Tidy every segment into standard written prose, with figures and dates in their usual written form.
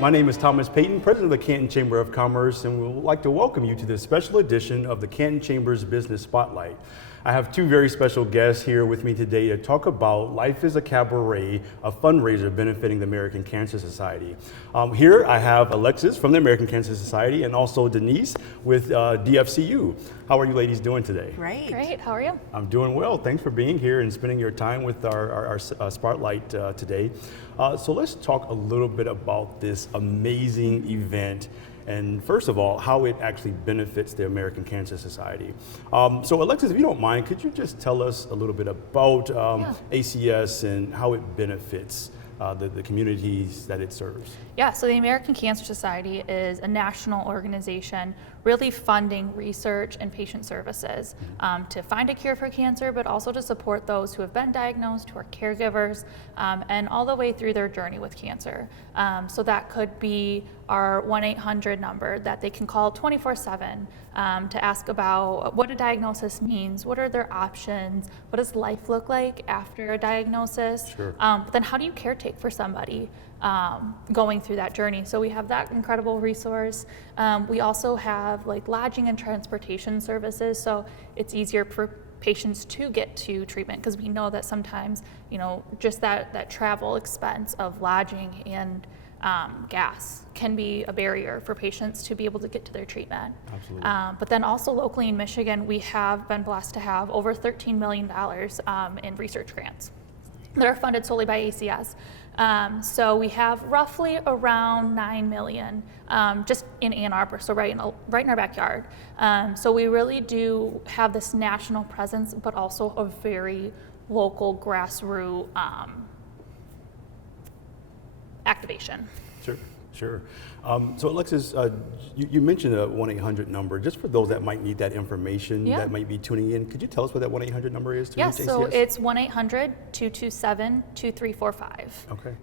My name is Thomas Payton, president of the Canton Chamber of Commerce, and we would like to welcome you to this special edition of the Canton Chamber's Business Spotlight. I have two very special guests here with me today to talk about Life is a Cabaret, a fundraiser benefiting the American Cancer Society. Here I have Alexis from the American Cancer Society and also Denise with DFCU. How are you ladies doing today? Great. Great, how are you? I'm doing well. Thanks for being here and spending your time with our spotlight today. So let's talk a little bit about this amazing event, and first of all, how it actually benefits the American Cancer Society. So Alexis, if you don't mind, could you just tell us a little bit about ACS and how it benefits the communities that it serves? Yeah, so the American Cancer Society is a national organization really funding research and patient services to find a cure for cancer, but also to support those who have been diagnosed, who are caregivers, and all the way through their journey with cancer. So that could be our 1-800 number that they can call 24/7 to ask about what a diagnosis means, what are their options, what does life look like after a diagnosis, Sure. But then how do you caretake for somebody going through that journey? So we have that incredible resource. We also have like lodging and transportation services, so it's easier for patients to get to treatment, because we know that sometimes, you know, just that travel expense of lodging and gas can be a barrier for patients to be able to get to their treatment. Absolutely. But then also locally in Michigan, we have been blessed to have over $13 million in research grants that are funded solely by ACS. So we have roughly around 9 million just in Ann Arbor, so right in our backyard. So we really do have this national presence, but also a very local grassroots activation. Sure. So Alexis, you mentioned a 1-800 number. Just for those that might need that information, that might be tuning in, could you tell us what that 1-800 number is to reach ACS? So it's 1-800-227-2345. Okay,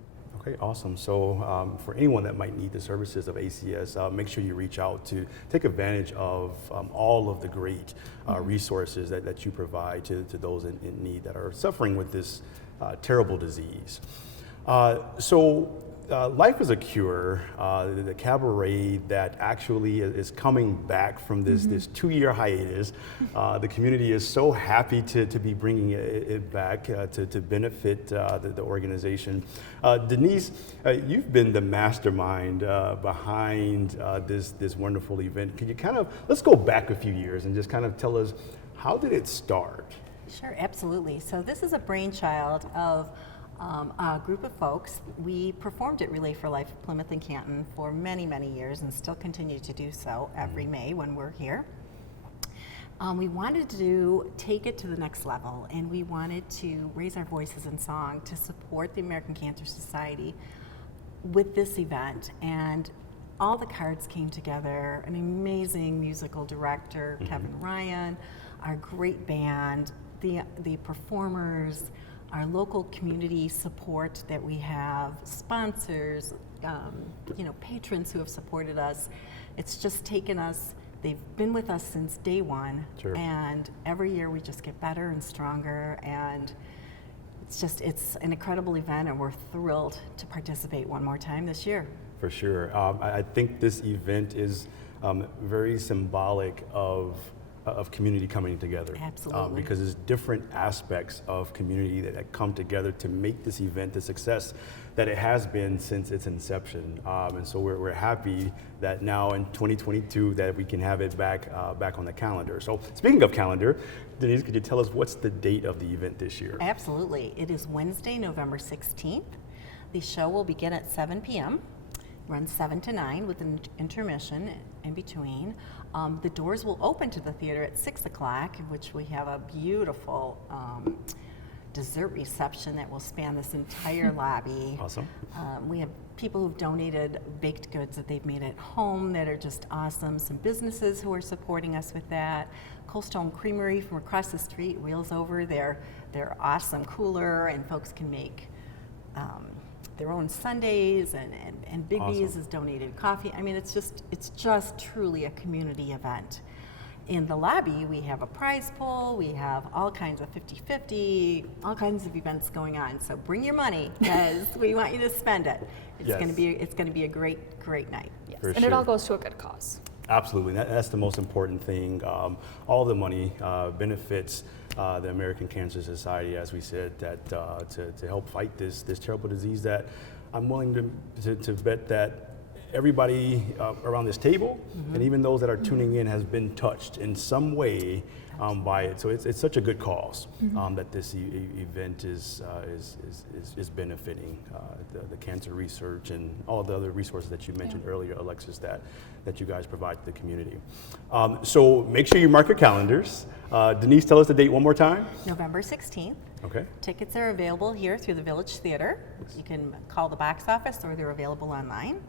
awesome. So for anyone that might need the services of ACS, make sure you reach out to take advantage of all of the great resources that you provide to those in need that are suffering with this terrible disease. Life is a Cure, the cabaret that actually is coming back from this 2-year hiatus. The community is so happy to be bringing it back to benefit the organization. Denise, you've been the mastermind behind this wonderful event. Can you let's go back a few years and just kind of tell us, how did it start? Sure, absolutely. So this is a brainchild of a group of folks. We performed at Relay for Life Plymouth and Canton for many, many years and still continue to do so every May when we're here. We wanted to take it to the next level, and we wanted to raise our voices in song to support the American Cancer Society with this event. And all the cards came together, an amazing musical director, Kevin Ryan, our great band, the performers, our local community support that we have, sponsors, patrons who have supported us. It's just taken us, they've been with us since day one. Sure. And every year we just get better and stronger, and it's an incredible event, and we're thrilled to participate one more time this year. For sure. I think this event is very symbolic of community coming together. Absolutely. Because there's different aspects of community that come together to make this event the success that it has been since its inception. And so we're happy that now in 2022 that we can have it back on the calendar. So speaking of calendar, Denise, could you tell us what's the date of the event this year? Absolutely. It is Wednesday, November 16th. The show will begin at 7 p.m., run 7 to 9 with an intermission in between. The doors will open to the theater at 6 o'clock, in which we have a beautiful dessert reception that will span this entire lobby. Awesome. We have people who've donated baked goods that they've made at home that are just awesome. Some businesses who are supporting us with that. Coldstone Creamery from across the street wheels over their awesome cooler, and folks can make their own sundaes, and Big Awesome. B's has donated coffee. I mean, it's just truly a community event. In the lobby, we have a prize pool, we have all kinds of 50-50, all kinds of events going on. So bring your money, because we want you to spend it. It's Yes. going to be a great night. Yes, For and sure. it all goes to a good cause. Absolutely, that's the most important thing. All the money benefits the American Cancer Society, as we said, that to help fight this terrible disease that I'm willing to bet that everybody around this table, and even those that are tuning in, has been touched in some way by it. So it's such a good cause that this event is benefiting the cancer research and all the other resources that you mentioned earlier, Alexis, that you guys provide to the community. So make sure you mark your calendars. Denise, tell us the date one more time. November 16th. Okay. Tickets are available here through the Village Theater. You can call the box office, or they're available online.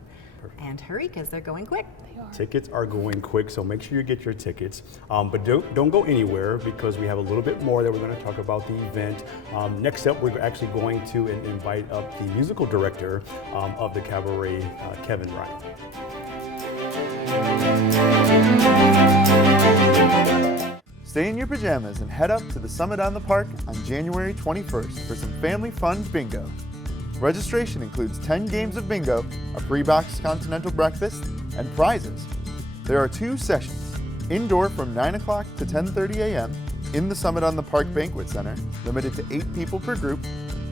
And hurry, because they're going quick. They are. Tickets are going quick, so make sure you get your tickets. But don't go anywhere, because we have a little bit more that we're going to talk about the event. Next up, we're actually going to invite up the musical director of the Cabaret, Kevin Ryan. Stay in your pajamas and head up to the Summit on the Park on January 21st for some family fun bingo. Registration includes 10 games of bingo, a pre-boxed continental breakfast, and prizes. There are 2 sessions, indoor from 9 o'clock to 10:30 a.m. in the Summit on the Park Banquet Center, limited to 8 people per group,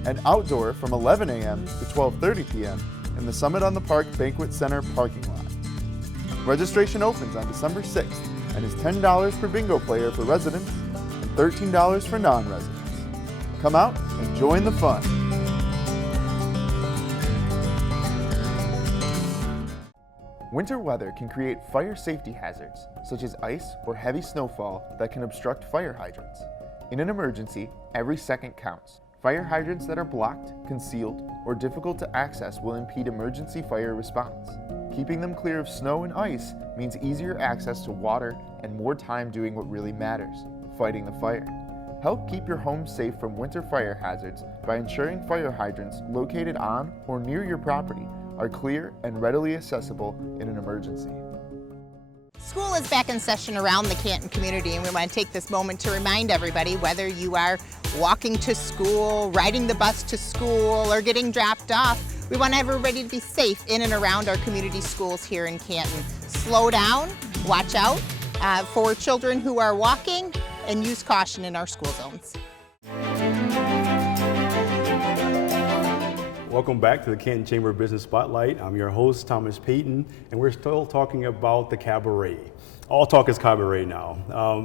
and outdoor from 11 a.m. to 12:30 p.m. in the Summit on the Park Banquet Center parking lot. Registration opens on December 6th and is $10 per bingo player for residents and $13 for non-residents. Come out and join the fun. Winter weather can create fire safety hazards, such as ice or heavy snowfall that can obstruct fire hydrants. In an emergency, every second counts. Fire hydrants that are blocked, concealed, or difficult to access will impede emergency fire response. Keeping them clear of snow and ice means easier access to water and more time doing what really matters, fighting the fire. Help keep your home safe from winter fire hazards by ensuring fire hydrants located on or near your property are clear and readily accessible in an emergency. School is back in session around the Canton community, and we want to take this moment to remind everybody, whether you are walking to school, riding the bus to school, or getting dropped off, we want everybody to be safe in and around our community schools here in Canton. Slow down, watch out for children who are walking, and use caution in our school zones. Welcome back to the Canton Chamber of Business Spotlight. I'm your host, Thomas Payton, and we're still talking about the Cabaret. All talk is Cabaret now.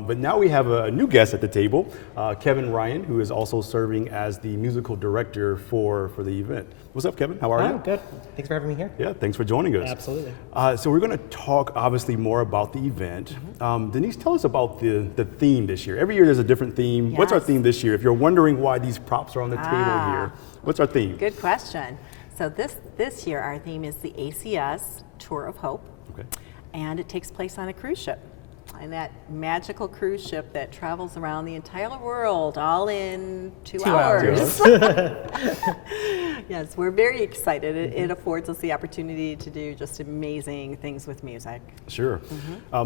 But now we have a new guest at the table, Kevin Ryan, who is also serving as the musical director for the event. What's up, Kevin? How are you? Good. Thanks for having me here. Yeah, thanks for joining us. Absolutely. So we're going to talk, obviously, more about the event. Denise, tell us about the theme this year. Every year there's a different theme. What's our Yes. theme this year? If you're wondering why these props are on the table here, what's our theme? Good question. So this year our theme is the ACS Tour of Hope. Okay. And it takes place on a cruise ship. And that magical cruise ship that travels around the entire world all in 2 hours. Yes, we're very excited. It affords us the opportunity to do just amazing things with music. Sure.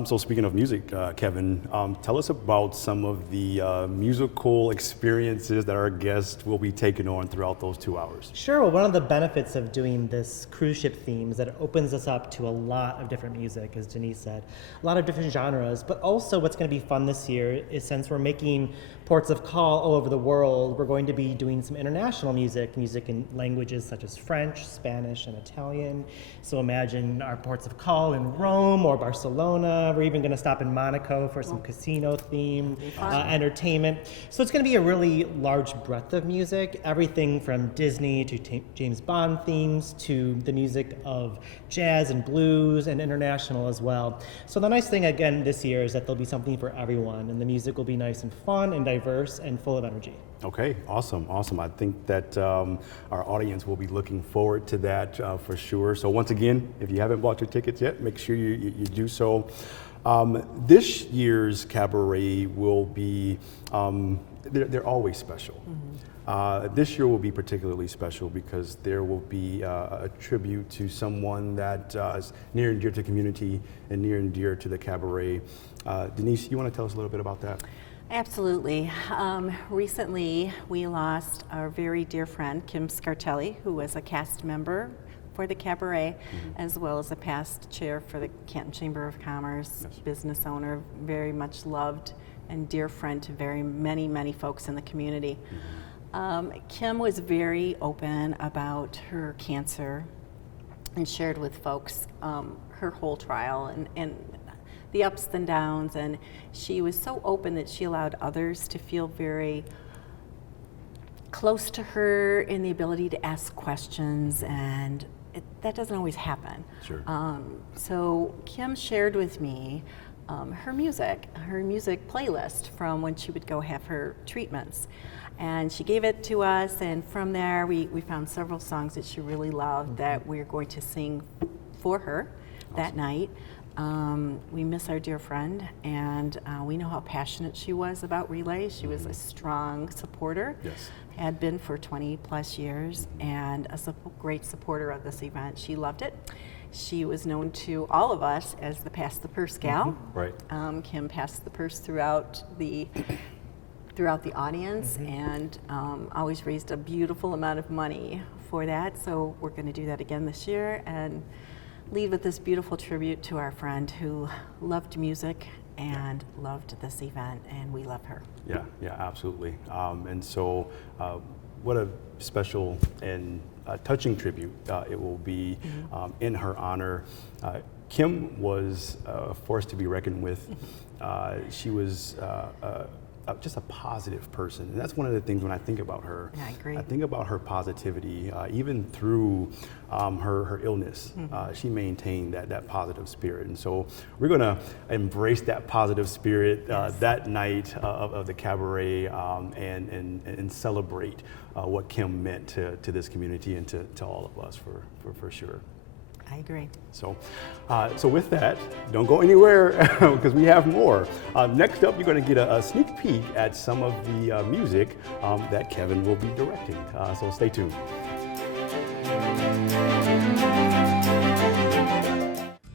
So speaking of music, Kevin, tell us about some of the musical experiences that our guests will be taking on throughout those 2 hours. Sure. Well, one of the benefits of doing this cruise ship theme is that it opens us up to a lot of different music, as Denise said, a lot of different genres. But also what's going to be fun this year is, since we're making ports of call all over the world, we're going to be doing some international music in languages such as French, Spanish, and Italian. So imagine our ports of call in Rome or Barcelona. We're even going to stop in Monaco for some casino themed entertainment. So it's going to be a really large breadth of music, everything from Disney to James Bond themes to the music of jazz and blues and international as well. So the nice thing again this year is that there'll be something for everyone, and the music will be nice and fun and diverse and full of energy. Okay, awesome. I think that our audience will be looking forward to that for sure. So once again, if you haven't bought your tickets yet, make sure you do so. This year's Cabaret will be, they're always special. This year will be particularly special because there will be a tribute to someone that is near and dear to the community and near and dear to the Cabaret. Denise, you want to tell us a little bit about that? Absolutely. Recently, we lost our very dear friend, Kim Scartelli, who was a cast member for the Cabaret, as well as a past chair for the Canton Chamber of Commerce, business owner, very much loved and dear friend to very many folks in the community. Kim was very open about her cancer and shared with folks her whole trial and the ups and downs, and she was so open that she allowed others to feel very close to her in the ability to ask questions, and that doesn't always happen. Sure. So Kim shared with me her music playlist from when she would go have her treatments. And she gave it to us, and from there we found several songs that she really loved that we're going to sing for her that night. We miss our dear friend, and we know how passionate she was about Relay. She was a strong supporter, had been for 20 plus years, and a great supporter of this event. She loved it. She was known to all of us as the Pass the Purse gal. Right. Kim passed the purse throughout the audience, and always raised a beautiful amount of money for that. So we're going to do that again this year and leave with this beautiful tribute to our friend who loved music and loved this event, and we love her. Yeah, absolutely. And so what a special and touching tribute it will be in her honor. Kim was a force to be reckoned with. She was just a positive person, and that's one of the things when I think about her. Yeah, I agree. I think about her positivity, even through her illness. She maintained that positive spirit, and so we're going to embrace that positive spirit that night of the Cabaret, and celebrate what Kim meant to this community and to all of us for sure. I agree. So with that, don't go anywhere because we have more. Next up, you're going to get a sneak peek at some of the music that Kevin will be directing. So stay tuned.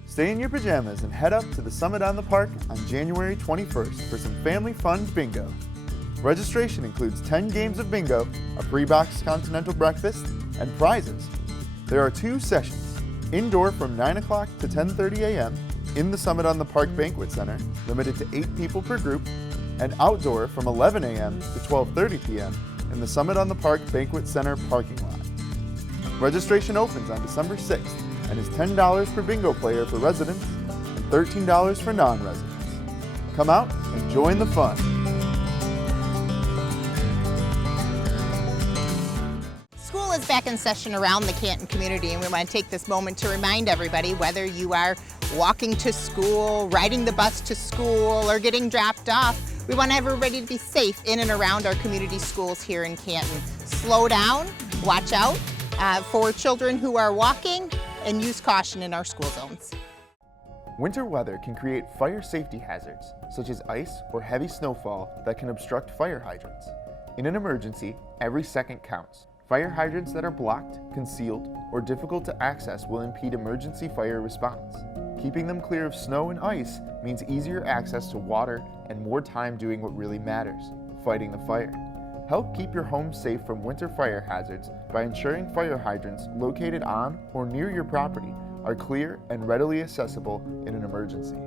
Stay in your pajamas and head up to the Summit on the Park on January 21st for some family fun bingo. Registration includes 10 games of bingo, a pre-boxed continental breakfast, and prizes. There are 2 sessions. Indoor from 9 o'clock to 10:30 a.m. in the Summit on the Park Banquet Center, limited to 8 people per group, and outdoor from 11 a.m. to 12:30 p.m. in the Summit on the Park Banquet Center parking lot. Registration opens on December 6th and is $10 per bingo player for residents and $13 for non-residents. Come out and join the fun. School is back in session around the Canton community, and we want to take this moment to remind everybody, whether you are walking to school, riding the bus to school, or getting dropped off, we want everybody to be safe in and around our community schools here in Canton. Slow down, watch out for children who are walking, and use caution in our school zones. Winter weather can create fire safety hazards, such as ice or heavy snowfall that can obstruct fire hydrants. In an emergency, every second counts. Fire hydrants that are blocked, concealed, or difficult to access will impede emergency fire response. Keeping them clear of snow and ice means easier access to water and more time doing what really matters, fighting the fire. Help keep your home safe from winter fire hazards by ensuring fire hydrants located on or near your property are clear and readily accessible in an emergency.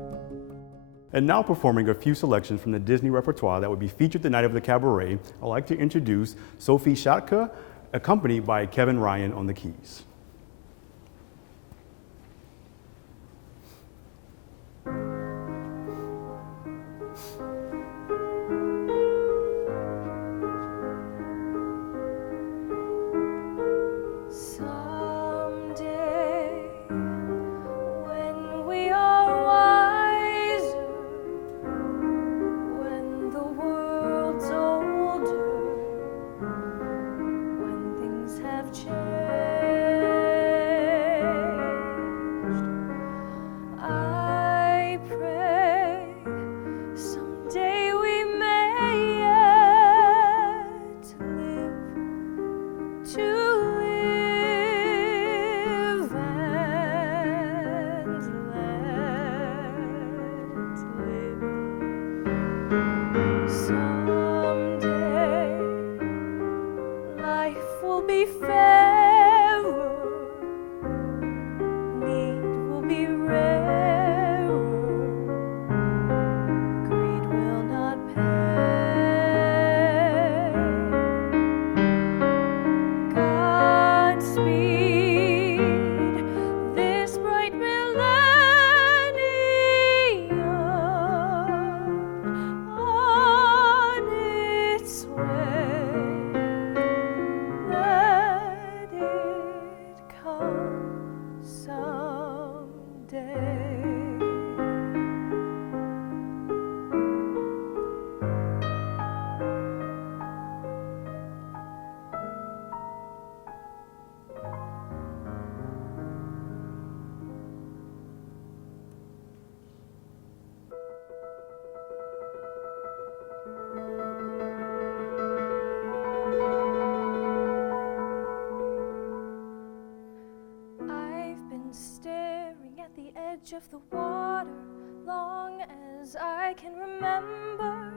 And now performing a few selections from the Disney repertoire that will be featured the night of the Cabaret, I'd like to introduce Sophie Shatka, accompanied by Kevin Ryan on the keys. Someday, when we are wiser, when the world's older, when things have changed, edge of the water, long as I can remember,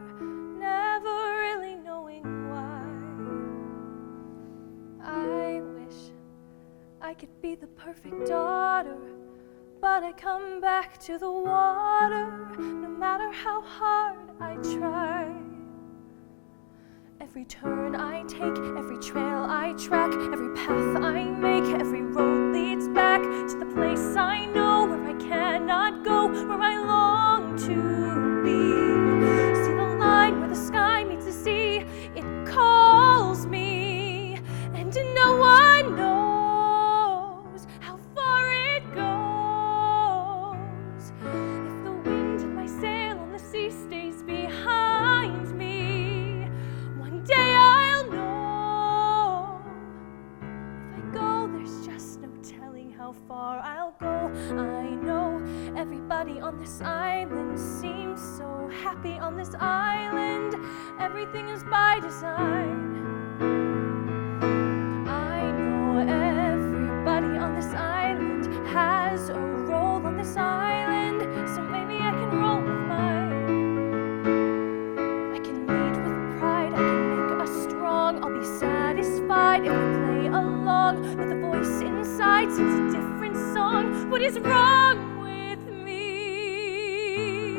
never really knowing why. I wish I could be the perfect daughter, but I come back to the water, no matter how hard I try. Every turn I take, every trail I track, every path I make, every road leads back to the place I know, where I cannot go, where I long to be. See the line where the sky meets the sea, it calls me, and no one knows how far it goes. If the wind in my sail on the sea stays behind me, one day I'll know. If I go, there's just no telling how far I'll go. I know everybody on this island seems so happy on this island. Everything is by design. I know everybody on this island has a role on this island, so maybe I can roll with mine. I can lead with pride, I can make us strong. I'll be satisfied if I play along, but the voice inside sings a different song. What is wrong with me?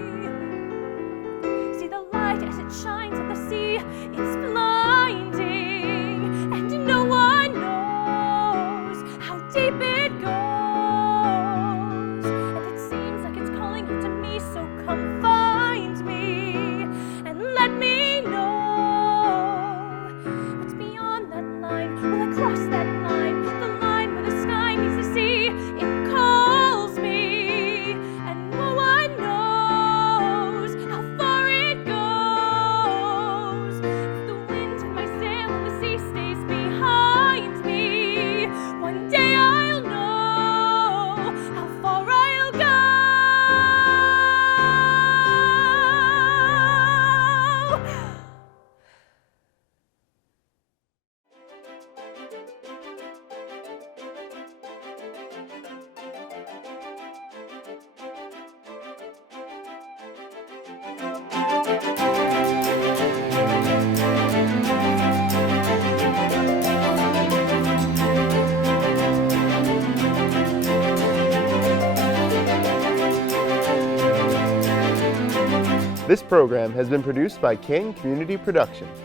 See the light as it shines on the sea, it's blinding, and no one knows how deep it goes. And it seems like it's calling out to me, so come find me and let me know what's beyond that line. Will I cross that line? The line where the sky meets the sea. It calls me, and no one knows how far it goes. If the wind in my sail on the sea stays behind me, one day I'll know how far I'll go. This program has been produced by Canton Community Productions.